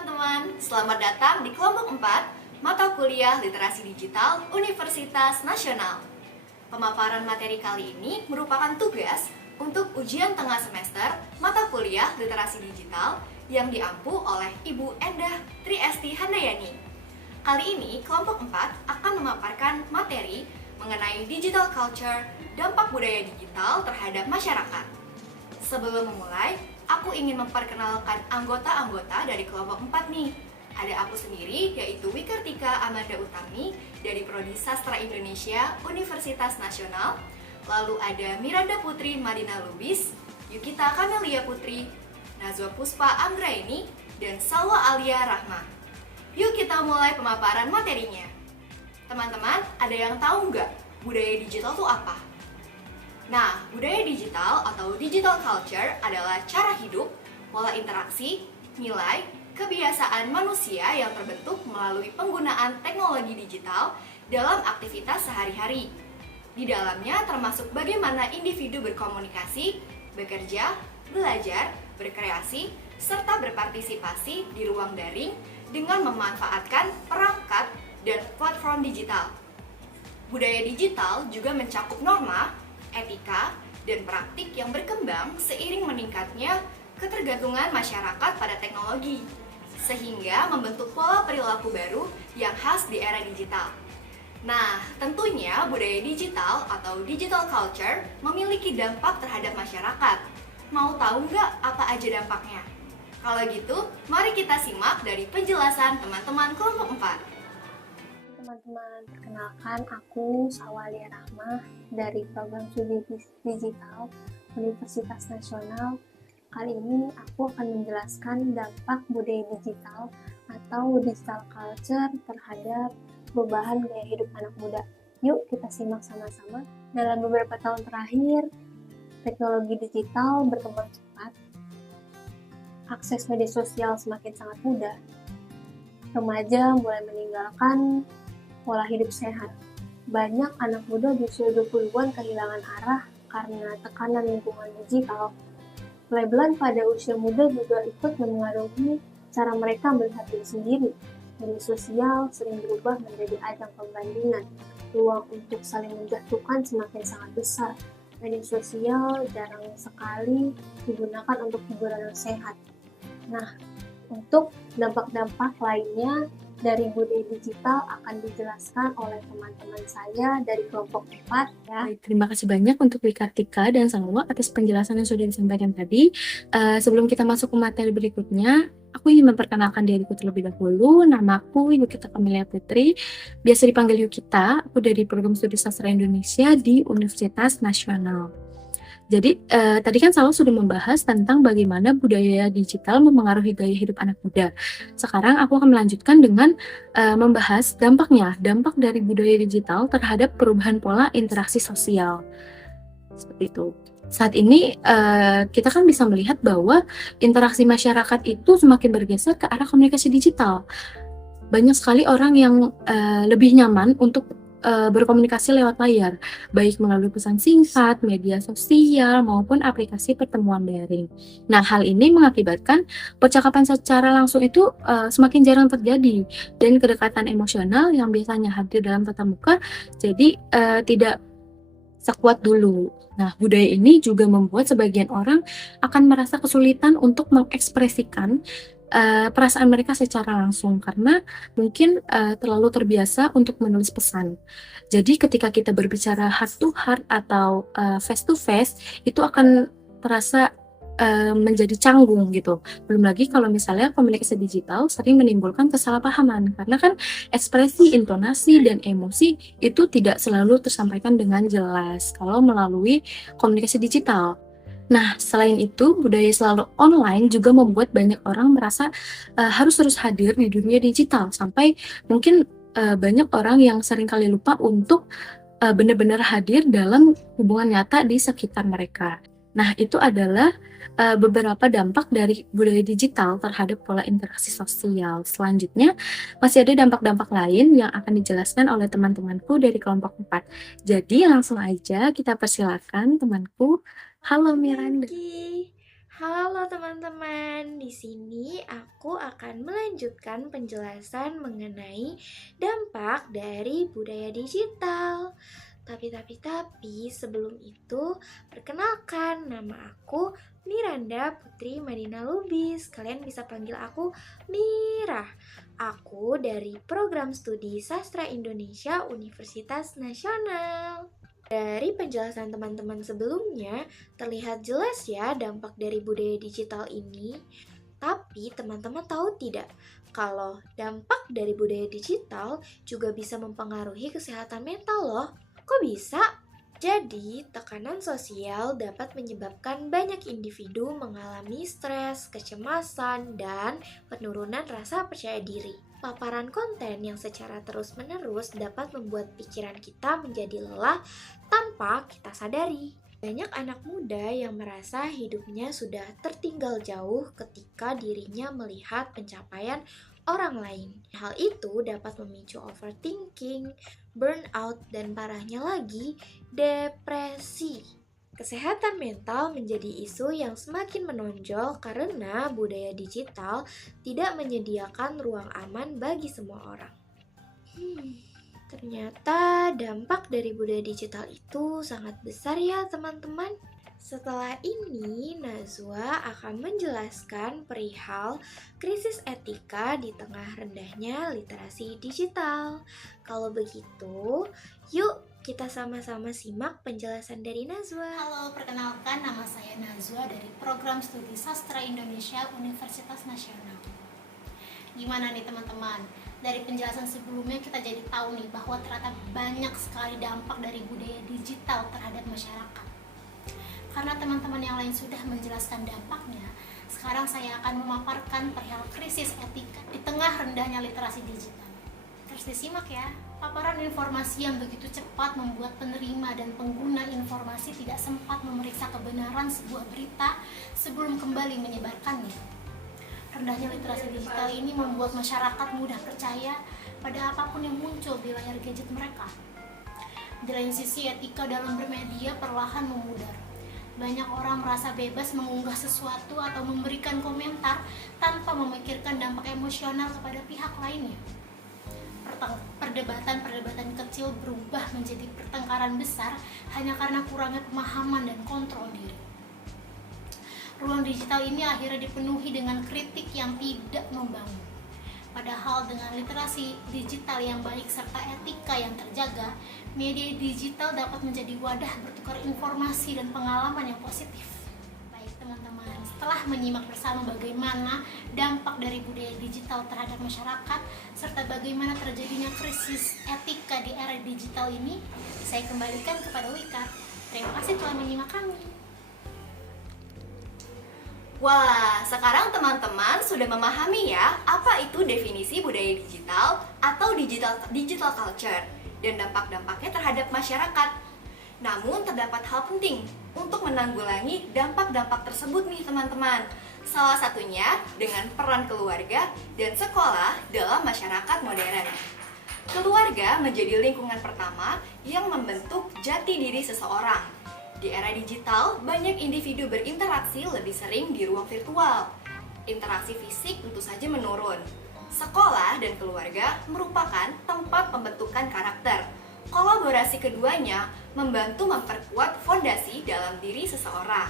teman-teman, selamat datang di kelompok 4 mata kuliah Literasi Digital Universitas Nasional. Pemaparan materi kali ini merupakan tugas untuk ujian tengah semester mata kuliah Literasi Digital yang diampu oleh Ibu Endah Triesti Handayani. Kali ini kelompok 4 akan memaparkan materi mengenai digital culture, dampak budaya digital terhadap masyarakat. Sebelum memulai, aku ingin memperkenalkan anggota-anggota dari kelompok 4 nih. Ada aku sendiri, yaitu Wikartika Amanda Utami dari Prodi Sastra Indonesia Universitas Nasional. Lalu ada Miranda Putri Madina Lubis, Yukita Kamelia Putri, Nazwa Puspa Anggraini, dan Salwa Alia Rahma. Yuk kita mulai pemaparan materinya. Teman-teman, ada yang tahu nggak budaya digital itu apa? Nah, budaya digital atau digital culture adalah cara hidup, pola interaksi, nilai, kebiasaan manusia yang terbentuk melalui penggunaan teknologi digital dalam aktivitas sehari-hari. Di dalamnya termasuk bagaimana individu berkomunikasi, bekerja, belajar, berkreasi, serta berpartisipasi di ruang daring dengan memanfaatkan perangkat dan platform digital. Budaya digital juga mencakup norma, etika, dan praktik yang berkembang seiring meningkatnya ketergantungan masyarakat pada teknologi, sehingga membentuk pola perilaku baru yang khas di era digital. Nah, tentunya budaya digital atau digital culture memiliki dampak terhadap masyarakat. Mau tahu nggak apa aja dampaknya? Kalau gitu, mari kita simak dari penjelasan teman-teman kelompok 4. Teman-teman, perkenalkan aku Sawalia Rahma dari Program Studi Digital Universitas Nasional. Kali ini aku akan menjelaskan dampak budaya digital atau digital culture terhadap perubahan gaya hidup anak muda. Yuk kita simak sama-sama. Dalam beberapa tahun terakhir, teknologi digital berkembang cepat. Akses media sosial semakin sangat mudah. Remaja mulai meninggalkan pola hidup sehat. Banyak anak muda di usia 20-an kehilangan arah karena tekanan lingkungan digital. Pelabelan pada usia muda juga ikut memengaruhi cara mereka melihat diri sendiri. Media sosial sering berubah menjadi ajang pembandingan. Ruang untuk saling menjatuhkan semakin sangat besar. Media sosial jarang sekali digunakan untuk hiburan yang sehat. Nah, untuk dampak-dampak lainnya dari budaya digital akan dijelaskan oleh teman-teman saya dari kelompok 4 ya. Baik, terima kasih banyak untuk Wikartika dan Salwa atas penjelasan yang sudah disampaikan tadi. Sebelum kita masuk ke materi berikutnya, aku ingin memperkenalkan diriku terlebih dahulu. Namaku Yukita Kamelia Putri, biasa dipanggil Yukita. Aku dari Program Studi Sastra Indonesia di Universitas Nasional. Jadi tadi kan Salwa sudah membahas tentang bagaimana budaya digital memengaruhi gaya hidup anak muda. Sekarang aku akan melanjutkan dengan membahas dampak dari budaya digital terhadap perubahan pola interaksi sosial. Seperti itu. Saat ini kita kan bisa melihat bahwa interaksi masyarakat itu semakin bergeser ke arah komunikasi digital. Banyak sekali orang yang lebih nyaman untuk berkomunikasi lewat layar, baik melalui pesan singkat, media sosial, maupun aplikasi pertemuan daring. Nah, hal ini mengakibatkan percakapan secara langsung itu semakin jarang terjadi, dan kedekatan emosional yang biasanya hadir dalam tatap muka jadi tidak sekuat dulu. Nah, budaya ini juga membuat sebagian orang akan merasa kesulitan untuk mengekspresikan perasaan mereka secara langsung karena mungkin terlalu terbiasa untuk menulis pesan. Jadi ketika kita berbicara heart to heart atau face to face itu akan terasa menjadi canggung gitu. Belum lagi kalau misalnya komunikasi digital sering menimbulkan kesalahpahaman karena kan ekspresi, intonasi, dan emosi itu tidak selalu tersampaikan dengan jelas kalau melalui komunikasi digital. Nah, selain itu, budaya selalu online juga membuat banyak orang merasa harus terus hadir di dunia digital, sampai mungkin banyak orang yang seringkali lupa untuk benar-benar hadir dalam hubungan nyata di sekitar mereka. Nah, itu adalah beberapa dampak dari budaya digital terhadap pola interaksi sosial. Selanjutnya, masih ada dampak-dampak lain yang akan dijelaskan oleh teman-temanku dari kelompok 4. Jadi, langsung aja kita persilakan temanku. Halo Miranda. Halo teman-teman, di di sini aku akan melanjutkan penjelasan mengenai dampak dari budaya digital. Tapi sebelum itu, perkenalkan nama aku Miranda Putri Madina Lubis. Kalian bisa panggil aku Mira. Aku dari Program Studi Sastra Indonesia Universitas Nasional. Dari penjelasan teman-teman sebelumnya, terlihat jelas ya dampak dari budaya digital ini. Tapi teman-teman tahu tidak, kalau dampak dari budaya digital juga bisa mempengaruhi kesehatan mental loh. Kok bisa? Jadi, tekanan sosial dapat menyebabkan banyak individu mengalami stres, kecemasan, dan penurunan rasa percaya diri. Paparan konten yang secara terus-menerus dapat membuat pikiran kita menjadi lelah tanpa kita sadari. Banyak anak muda yang merasa hidupnya sudah tertinggal jauh ketika dirinya melihat pencapaian orang lain. Hal itu dapat memicu overthinking, burnout, dan parahnya lagi, depresi. Kesehatan mental menjadi isu yang semakin menonjol karena budaya digital tidak menyediakan ruang aman bagi semua orang. Ternyata dampak dari budaya digital itu sangat besar ya teman-teman. Setelah ini, Najwa akan menjelaskan perihal krisis etika di tengah rendahnya literasi digital. Kalau begitu, yuk kita sama-sama simak penjelasan dari Najwa. Halo, perkenalkan nama saya Najwa dari Program Studi Sastra Indonesia Universitas Nasional. Gimana nih teman-teman? Dari penjelasan sebelumnya kita jadi tahu nih bahwa ternyata banyak sekali dampak dari budaya digital terhadap masyarakat. Karena teman-teman yang lain sudah menjelaskan dampaknya, sekarang saya akan memaparkan perihal krisis etika di tengah rendahnya literasi digital. Terus disimak ya. Paparan informasi yang begitu cepat membuat penerima dan pengguna informasi tidak sempat memeriksa kebenaran sebuah berita sebelum kembali menyebarkannya. Rendahnya literasi digital ini membuat masyarakat mudah percaya pada apapun yang muncul di layar gadget mereka. Di lain sisi, etika dalam bermedia perlahan memudar. Banyak orang merasa bebas mengunggah sesuatu atau memberikan komentar tanpa memikirkan dampak emosional kepada pihak lainnya. Perdebatan kecil berubah menjadi pertengkaran besar hanya karena kurangnya pemahaman dan kontrol diri. Ruang digital ini akhirnya dipenuhi dengan kritik yang tidak membangun. Padahal dengan literasi digital yang baik serta etika yang terjaga, media digital dapat menjadi wadah bertukar informasi dan pengalaman yang positif. Baik teman-teman, setelah menyimak bersama bagaimana dampak dari budaya digital terhadap masyarakat, serta bagaimana terjadinya krisis etika di era digital ini, saya kembalikan kepada Wika. Terima kasih telah menyimak kami. Wah, sekarang teman-teman sudah memahami ya apa itu definisi budaya digital atau digital culture dan dampak-dampaknya terhadap masyarakat. Namun terdapat hal penting untuk menanggulangi dampak-dampak tersebut nih teman-teman. Salah satunya dengan peran keluarga dan sekolah dalam masyarakat modern. Keluarga menjadi lingkungan pertama yang membentuk jati diri seseorang. Di era digital, banyak individu berinteraksi lebih sering di ruang virtual. Interaksi fisik tentu saja menurun. Sekolah dan keluarga merupakan tempat pembentukan karakter. Kolaborasi keduanya membantu memperkuat fondasi dalam diri seseorang.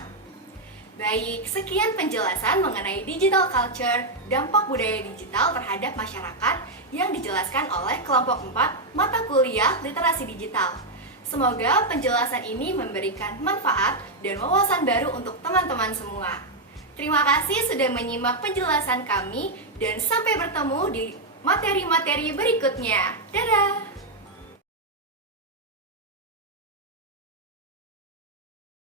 Baik, sekian penjelasan mengenai digital culture, dampak budaya digital terhadap masyarakat yang dijelaskan oleh kelompok 4 mata kuliah literasi digital. Semoga penjelasan ini memberikan manfaat dan wawasan baru untuk teman-teman semua. Terima kasih sudah menyimak penjelasan kami dan sampai bertemu di materi-materi berikutnya. Dadah!